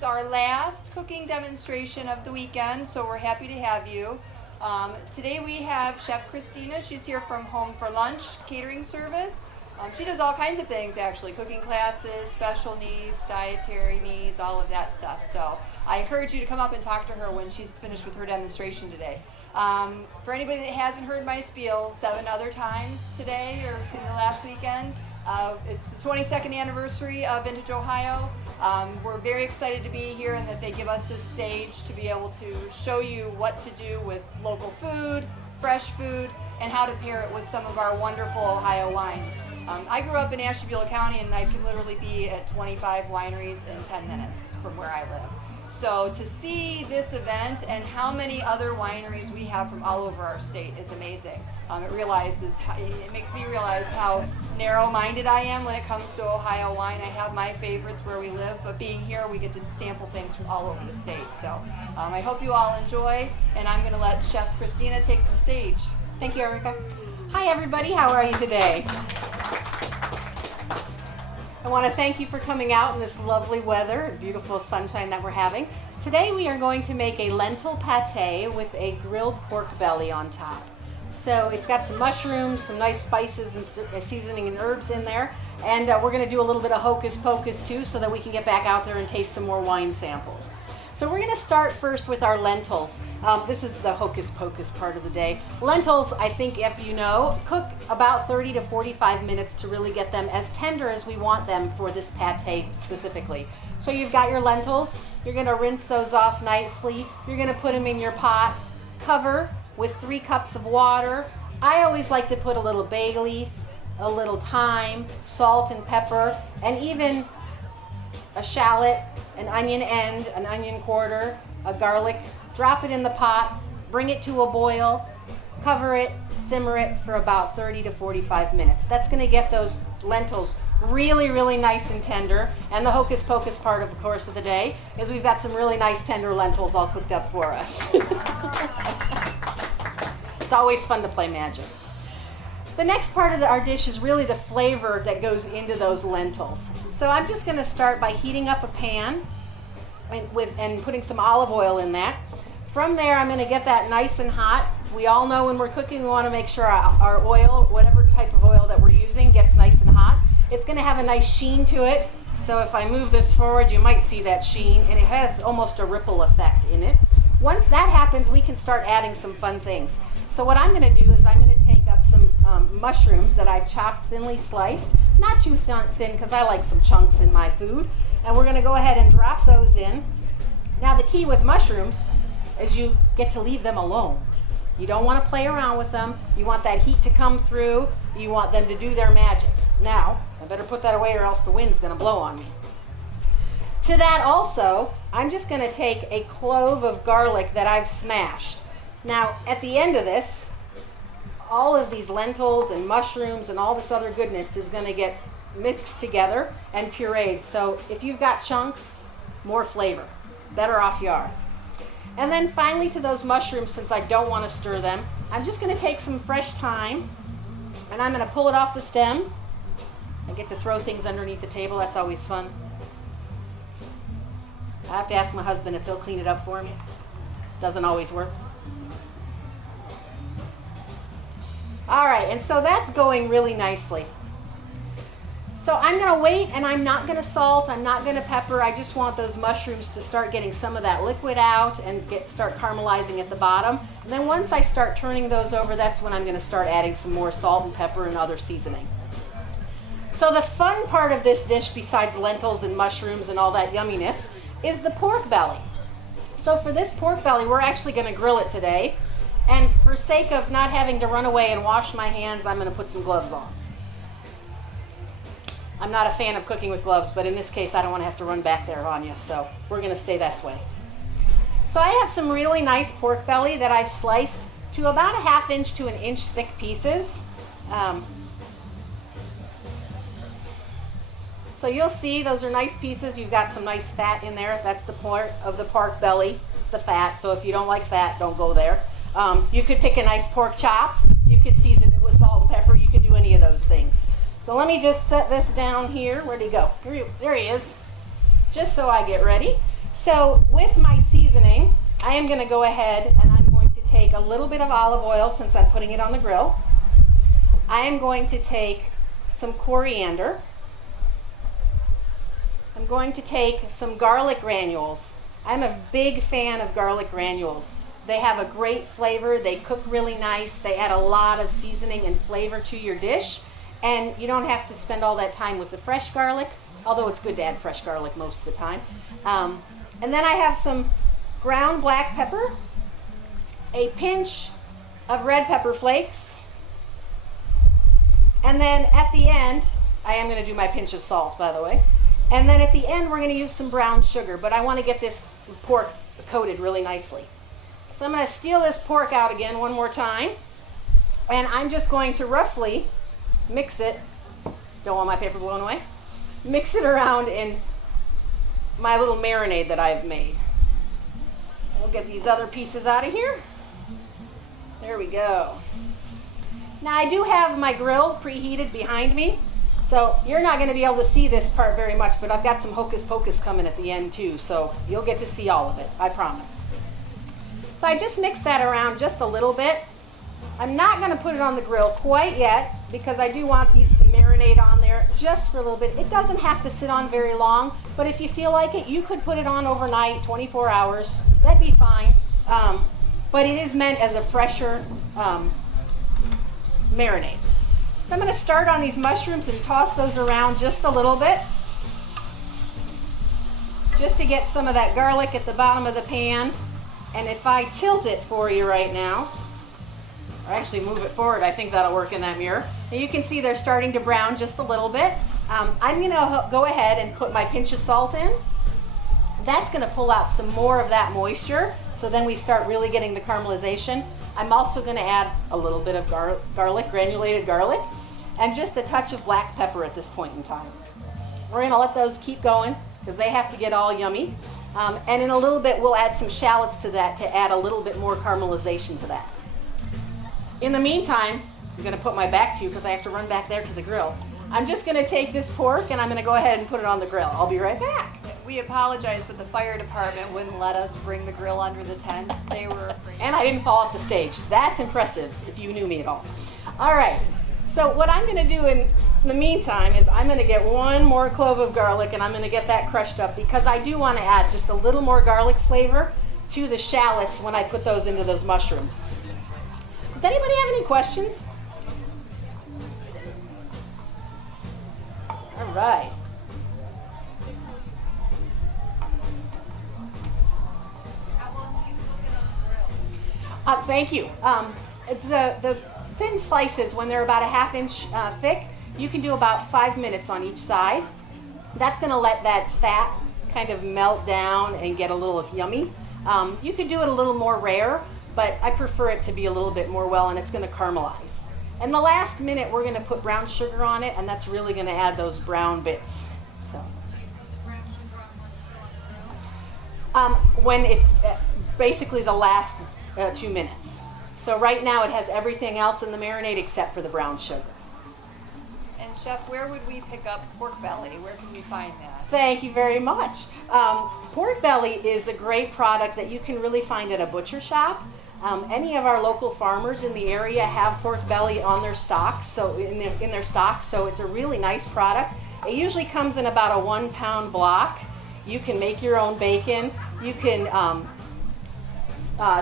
is our last cooking demonstration of the weekend, so we're happy to have you. Today we have Chef Christina. She's here from Home for Lunch catering service. She does all kinds of things actually, cooking classes, special needs, dietary needs, all of that stuff. So I encourage you to come up and talk to her when she's finished with her demonstration today. For anybody that hasn't heard my spiel 7 other times today or in the last weekend, it's the 22nd anniversary of Vintage Ohio. We're very excited to be here and that they give us this stage to be able to show you what to do with local food, fresh food, and how to pair it with some of our wonderful Ohio wines. I grew up in Ashtabula County and I can literally be at 25 wineries in 10 minutes from where I live. So to see this event and how many other wineries we have from all over our state is amazing. It makes me realize how narrow-minded I am when it comes to Ohio wine. I have my favorites where we live, but being here we get to sample things from all over the state. So I hope you all enjoy, and I'm going to let Chef Christina take the stage. Thank you, Erica. Hi everybody, how are you today? I want to thank you for coming out in this lovely weather, beautiful sunshine that we're having. Today we are going to make a lentil pate with a grilled pork belly on top. So it's got some mushrooms, some nice spices and seasoning and herbs in there. And we're going to do a little bit of hocus pocus too so that we can get back out there and taste some more wine samples. So we're going to start first with our lentils. This is the hocus pocus part of the day. Lentils, I think if you know, cook about 30 to 45 minutes to really get them as tender as we want them for this pate specifically. So you've got your lentils, you're going to rinse those off nicely, you're going to put them in your pot, cover with 3 cups of water. I always like to put a little bay leaf, a little thyme, salt and pepper, and even a shallot, an onion end, an onion quarter, a garlic. Drop it in the pot, bring it to a boil, cover it, simmer it for about 30 to 45 minutes. That's going to get those lentils really, really nice and tender. And the hocus pocus part, of course, of the day is we've got some really nice tender lentils all cooked up for us. It's always fun to play magic. The next part of our dish is really the flavor that goes into those lentils. So I'm just going to start by heating up a pan and putting some olive oil in that. From there, I'm going to get that nice and hot. We all know when we're cooking, we want to make sure our oil, whatever type of oil that we're using, gets nice and hot. It's going to have a nice sheen to it. So if I move this forward, you might see that sheen, and it has almost a ripple effect in it. Once that happens, we can start adding some fun things. So what I'm going to do is I'm going to take up some mushrooms that I've chopped thinly sliced, not too thin because I like some chunks in my food, and we're going to go ahead and drop those in. Now the key with mushrooms is you get to leave them alone. You don't want to play around with them. You want that heat to come through. You want them to do their magic. Now, I better put that away or else the wind's going to blow on me. To that also, I'm just going to take a clove of garlic that I've smashed. Now, at the end of this, all of these lentils and mushrooms and all this other goodness is going to get mixed together and pureed. So if you've got chunks, more flavor. Better off you are. And then finally to those mushrooms, since I don't want to stir them, I'm just going to take some fresh thyme and I'm going to pull it off the stem. I get to throw things underneath the table. That's always fun. I have to ask my husband if he'll clean it up for me. Doesn't always work. All right, and so that's going really nicely. So I'm going to wait, and I'm not going to salt, I'm not going to pepper. I just want those mushrooms to start getting some of that liquid out and start caramelizing at the bottom. And then once I start turning those over, that's when I'm going to start adding some more salt and pepper and other seasoning. So the fun part of this dish, besides lentils and mushrooms and all that yumminess, is the pork belly. So for this pork belly, we're actually going to grill it today. And for sake of not having to run away and wash my hands, I'm going to put some gloves on. I'm not a fan of cooking with gloves, but in this case, I don't want to have to run back there on you, so we're going to stay this way. So I have some really nice pork belly that I've sliced to about a 1/2 inch to 1 inch thick pieces. So you'll see those are nice pieces. You've got some nice fat in there. That's the part of the pork belly. It's the fat, so if you don't like fat, don't go there. You could pick a nice pork chop. You could season it with salt and pepper. You could do any of those things. So let me just set this down here. Where'd he go? There he is. Just so I get ready. So with my seasoning, I am going to go ahead and I'm going to take a little bit of olive oil since I'm putting it on the grill. I am going to take some coriander. I'm going to take some garlic granules. I'm a big fan of garlic granules. They have a great flavor, they cook really nice, they add a lot of seasoning and flavor to your dish, and you don't have to spend all that time with the fresh garlic, although it's good to add fresh garlic most of the time. And then I have some ground black pepper, a pinch of red pepper flakes, and then at the end, I am going to do my pinch of salt, by the way, and then at the end we're going to use some brown sugar, but I want to get this pork coated really nicely. So I'm going to steal this pork out again one more time, and I'm just going to roughly mix it, don't want my paper blown away, mix it around in my little marinade that I've made. We'll get these other pieces out of here. There we go. Now I do have my grill preheated behind me, so you're not going to be able to see this part very much, but I've got some hocus pocus coming at the end too, so you'll get to see all of it, I promise. So I just mixed that around just a little bit. I'm not going to put it on the grill quite yet because I do want these to marinate on there just for a little bit. It doesn't have to sit on very long, but if you feel like it, you could put it on overnight, 24 hours. That'd be fine. But it is meant as a fresher marinade. So I'm going to start on these mushrooms and toss those around just a little bit, just to get some of that garlic at the bottom of the pan. And if I tilt it for you right now, or actually move it forward, I think that'll work in that mirror. And you can see they're starting to brown just a little bit. I'm going to go ahead and put my pinch of salt in. That's going to pull out some more of that moisture, so then we start really getting the caramelization. I'm also going to add a little bit of garlic, granulated garlic, and just a touch of black pepper at this point in time. We're going to let those keep going because they have to get all yummy. And in a little bit, we'll add some shallots to that to add a little bit more caramelization to that. In the meantime, I'm going to put my back to you because I have to run back there to the grill. I'm just going to take this pork and I'm going to go ahead and put it on the grill. I'll be right back. We apologize, but the fire department wouldn't let us bring the grill under the tent. They were afraid. And I didn't fall off the stage. That's impressive if you knew me at all. All right. So what I'm going to do in the meantime is I'm going to get one more clove of garlic and I'm going to get that crushed up because I do want to add just a little more garlic flavor to the shallots when I put those into those mushrooms. Does anybody have any questions? All right. Thank you. The thin slices, when they're about a ½ inch thick, you can do about 5 minutes on each side. That's going to let that fat kind of melt down and get a little yummy. You could do it a little more rare, but I prefer it to be a little bit more well, and it's going to caramelize. And the last minute, we're going to put brown sugar on it, and that's really going to add those brown bits. So, when it's basically the last 2 minutes. So right now it has everything else in the marinade except for the brown sugar. And Chef, where would we pick up pork belly? Where can we find that? Thank you very much. Pork belly is a great product that you can really find at a butcher shop. Any of our local farmers in the area have pork belly on their stocks, so in their stock, so it's a really nice product. It usually comes in about a 1 pound block. You can make your own bacon. You can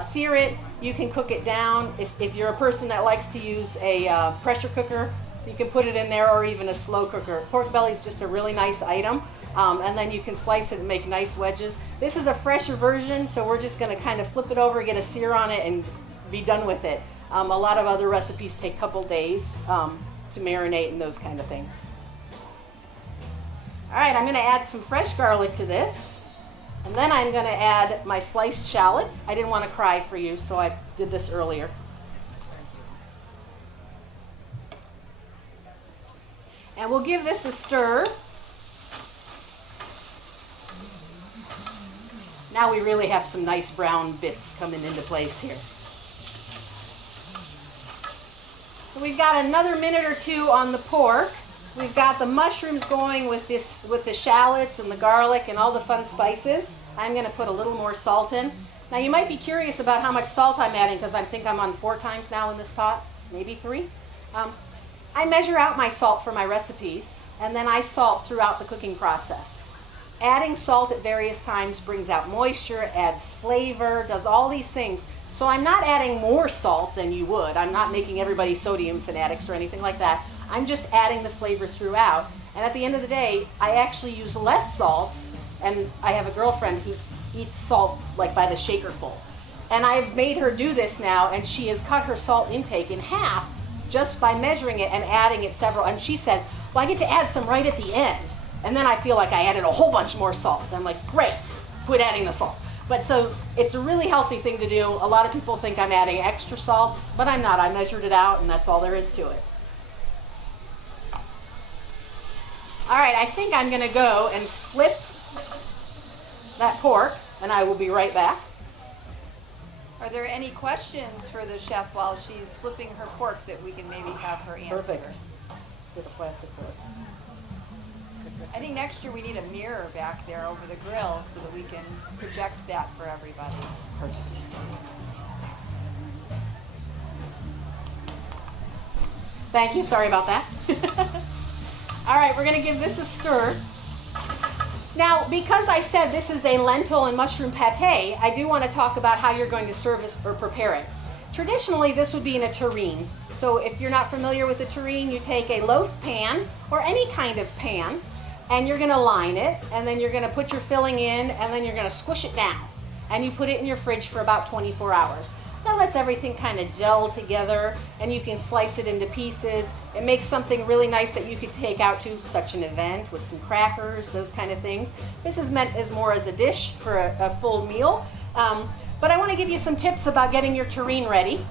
sear it. You can cook it down. If you're a person that likes to use a pressure cooker, you can put it in there, or even a slow cooker. Pork belly is just a really nice item. And then you can slice it and make nice wedges. This is a fresher version, so we're just going to kind of flip it over, get a sear on it, and be done with it. A lot of other recipes take a couple days to marinate and those kind of things. All right, I'm going to add some fresh garlic to this. And then I'm going to add my sliced shallots. I didn't want to cry for you, so I did this earlier. And we'll give this a stir. Now we really have some nice brown bits coming into place here. So we've got another minute or two on the pork. We've got the mushrooms going with the shallots and the garlic and all the fun spices. I'm going to put a little more salt in. Now you might be curious about how much salt I'm adding because I think I'm on 4 times now in this pot, maybe 3. I measure out my salt for my recipes, and then I salt throughout the cooking process. Adding salt at various times brings out moisture, adds flavor, does all these things. So I'm not adding more salt than you would. I'm not making everybody sodium fanatics or anything like that. I'm just adding the flavor throughout. And at the end of the day, I actually use less salt, and I have a girlfriend who eats salt like by the shakerful. And I've made her do this now, and she has cut her salt intake in half just by measuring it and adding it several. And she says, well, I get to add some right at the end. And then I feel like I added a whole bunch more salt. I'm like, great, quit adding the salt. But so it's a really healthy thing to do. A lot of people think I'm adding extra salt, but I'm not. I measured it out, and that's all there is to it. All right, I think I'm going to go and flip that pork, and I will be right back. Are there any questions for the chef while she's flipping her pork that we can maybe have her answer? Perfect. With a plastic fork. I think next year we need a mirror back there over the grill so that we can project that for everybody. Perfect. Thank you. Sorry about that. All right, we're going to give this a stir. Now, because I said this is a lentil and mushroom pate, I do want to talk about how you're going to service or prepare it. Traditionally, this would be in a tureen. So if you're not familiar with a tureen, you take a loaf pan or any kind of pan, and you're going to line it, and then you're going to put your filling in, and then you're going to squish it down. And you put it in your fridge for about 24 hours. That lets everything kind of gel together, and you can slice it into pieces. It makes something really nice that you could take out to such an event with some crackers, those kind of things. This is meant as more as a dish for a full meal. But I want to give you some tips about getting your tureen ready.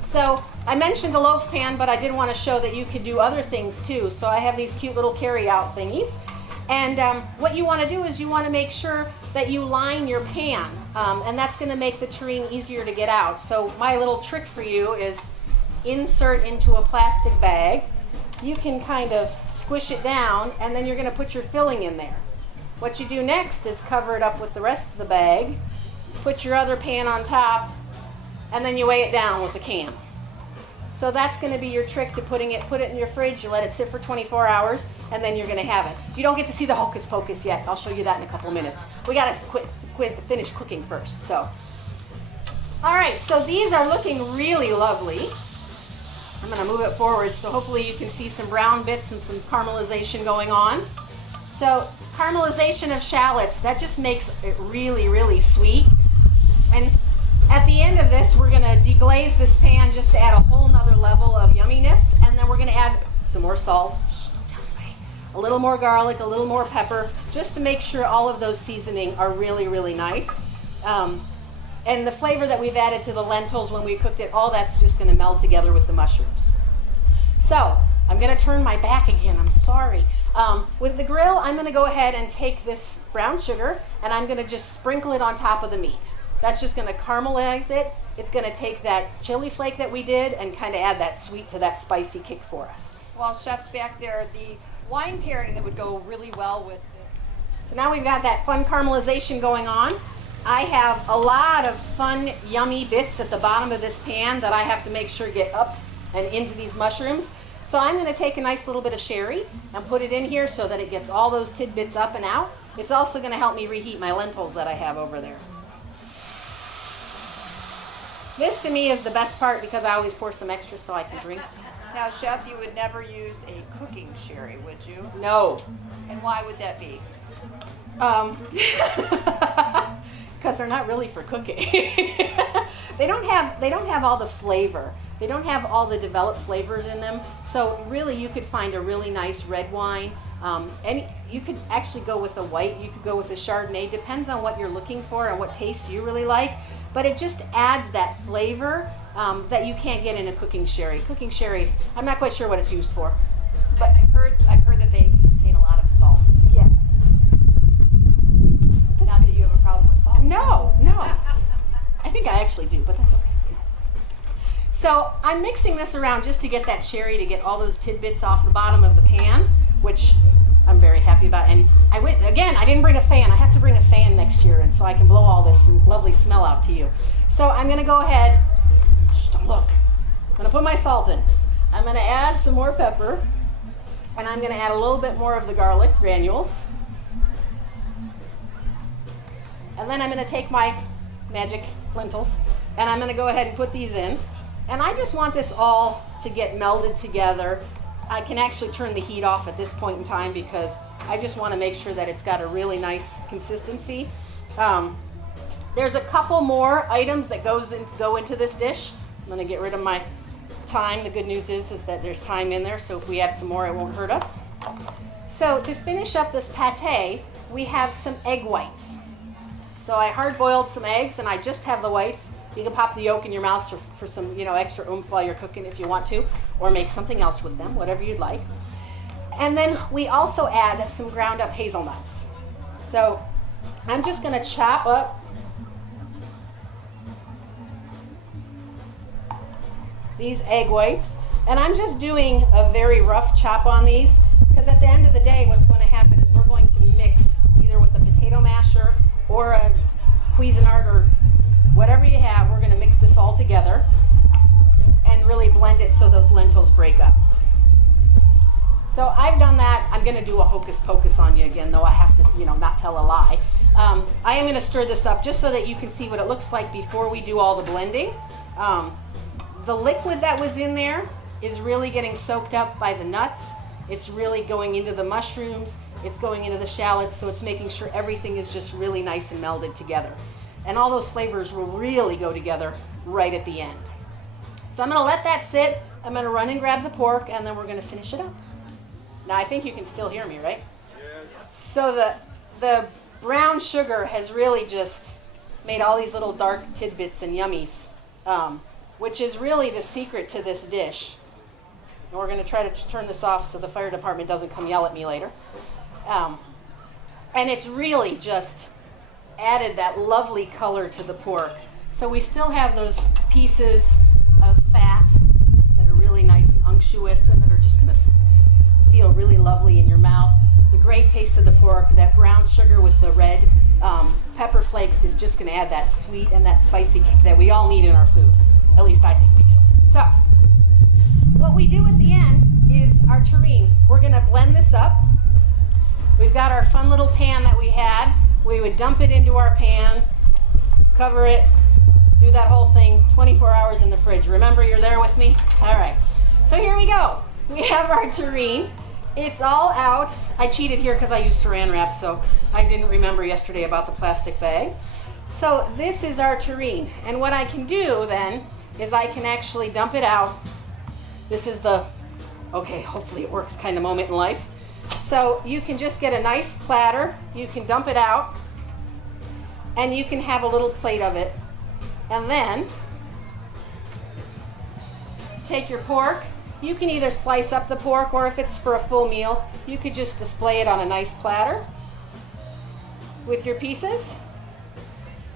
So I mentioned a loaf pan, but I did want to show that you could do other things too. So I have these cute little carry-out thingies. And what you want to do is you want to make sure that you line your pan. And that's going to make the tureen easier to get out. So my little trick for you is insert into a plastic bag. You can kind of squish it down, and then you're going to put your filling in there. What you do next is cover it up with the rest of the bag, put your other pan on top, and then you weigh it down with a can. So that's going to be your trick to put it in your fridge. You let it sit for 24 hours, and then you're going to have it. You don't get to see the hocus pocus yet. I'll show you that in a couple of minutes. We got to finish cooking first. So, all right. So these are looking really lovely. I'm going to move it forward so hopefully you can see some brown bits and some caramelization going on. So caramelization of shallots, that just makes it really, really sweet. And at the end of this, we're going to deglaze this pan just to add a whole nother level of yumminess. And then we're going to add some more salt, a little more garlic, a little more pepper, just to make sure all of those seasoning are really, really nice. And the flavor that we've added to the lentils when we cooked it, all that's just going to meld together with the mushrooms. So I'm going to turn my back again. I'm sorry. With the grill, I'm going to go ahead and take this brown sugar, and I'm going to just sprinkle it on top of the meat. That's just going to caramelize it. It's going to take that chili flake that we did and kind of add that sweet to that spicy kick for us. While Chef's back there, the wine pairing that would go really well with this. So now we've got that fun caramelization going on. I have a lot of fun, yummy bits at the bottom of this pan that I have to make sure get up and into these mushrooms. So I'm going to take a nice little bit of sherry and put it in here so that it gets all those tidbits up and out. It's also going to help me reheat my lentils that I have over there. This to me is the best part because I always pour some extra so I can drink some. Now, Chef, you would never use a cooking sherry, would you? No. And why would that be? Because they're not really for cooking. They don't have all the flavor. They don't have all the developed flavors in them. So really, you could find a really nice red wine. And you could actually go with a white. You could go with a Chardonnay. Depends on what you're looking for and what taste you really like. But it just adds that flavor that you can't get in a cooking sherry. Cooking sherry, I'm not quite sure what it's used for. But I've heard that they contain a lot of salt. Yeah. Not that you have a problem with salt. No. I think I actually do, but that's okay. So I'm mixing this around just to get that sherry, to get all those tidbits off the bottom of the pan, which I'm very happy about. And I didn't bring a fan. I have to bring a fan next year, and so I can blow all this lovely smell out to you. So I'm gonna go ahead, don't look. I'm gonna put my salt in. I'm gonna add some more pepper, and I'm gonna add a little bit more of the garlic granules. And then I'm gonna take my magic lentils, and I'm gonna go ahead and put these in. And I just want this all to get melded together. I can actually turn the heat off at this point in time because I just want to make sure that it's got a really nice consistency. There's a couple more items that go into this dish. I'm going to get rid of my thyme. The good news is that there's thyme in there, so if we add some more, it won't hurt us. So to finish up this pate, we have some egg whites. So I hard-boiled some eggs, and I just have the whites. You can pop the yolk in your mouth for some, extra oomph while you're cooking if you want to, or make something else with them, whatever you'd like. And then we also add some ground up hazelnuts. So I'm just going to chop up these egg whites, and I'm just doing a very rough chop on these because at the end of the day, what's going to happen is we're going to mix either with a potato masher or a Cuisinart or whatever you have. We're going to mix this all together and really blend it so those lentils break up. So I've done that. I'm going to do a hocus pocus on you again, though I have to, not tell a lie. I am going to stir this up just so that you can see what it looks like before we do all the blending. The liquid that was in there is really getting soaked up by the nuts. It's really going into the mushrooms. It's going into the shallots, so it's making sure everything is just really nice and melded together. And all those flavors will really go together right at the end. So I'm going to let that sit. I'm going to run and grab the pork, and then we're going to finish it up. Now, I think you can still hear me, right? Yes. So the brown sugar has really just made all these little dark tidbits and yummies, which is really the secret to this dish. And we're going to try to turn this off so the fire department doesn't come yell at me later. And it's really just added that lovely color to the pork. So we still have those pieces of fat that are really nice and unctuous and that are just going to feel really lovely in your mouth. The great taste of the pork, that brown sugar with the red pepper flakes is just going to add that sweet and that spicy kick that we all need in our food. At least I think we do. So what we do at the end is our terrine. We're going to blend this up. We've got our fun little pan that we had. We would dump it into our pan, cover it, do that whole thing, 24 hours in the fridge. Remember, you're there with me? All right. So here we go. We have our terrine. It's all out. I cheated here because I used saran wrap, so I didn't remember yesterday about the plastic bag. So this is our terrine. And what I can do then is I can actually dump it out. This is the, okay, hopefully it works kind of moment in life. So you can just get a nice platter, you can dump it out, and you can have a little plate of it. And then take your pork. You can either slice up the pork, or if it's for a full meal, you could just display it on a nice platter with your pieces.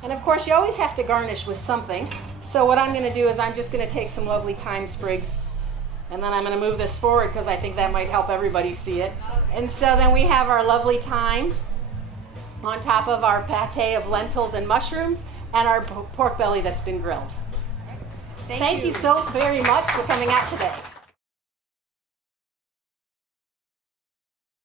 And of course, you always have to garnish with something. So what I'm going to do is I'm just going to take some lovely thyme sprigs, and then I'm going to move this forward because I think that might help everybody see it. And so then we have our lovely thyme on top of our pate of lentils and mushrooms and our pork belly that's been grilled. Thank you so very much for coming out today.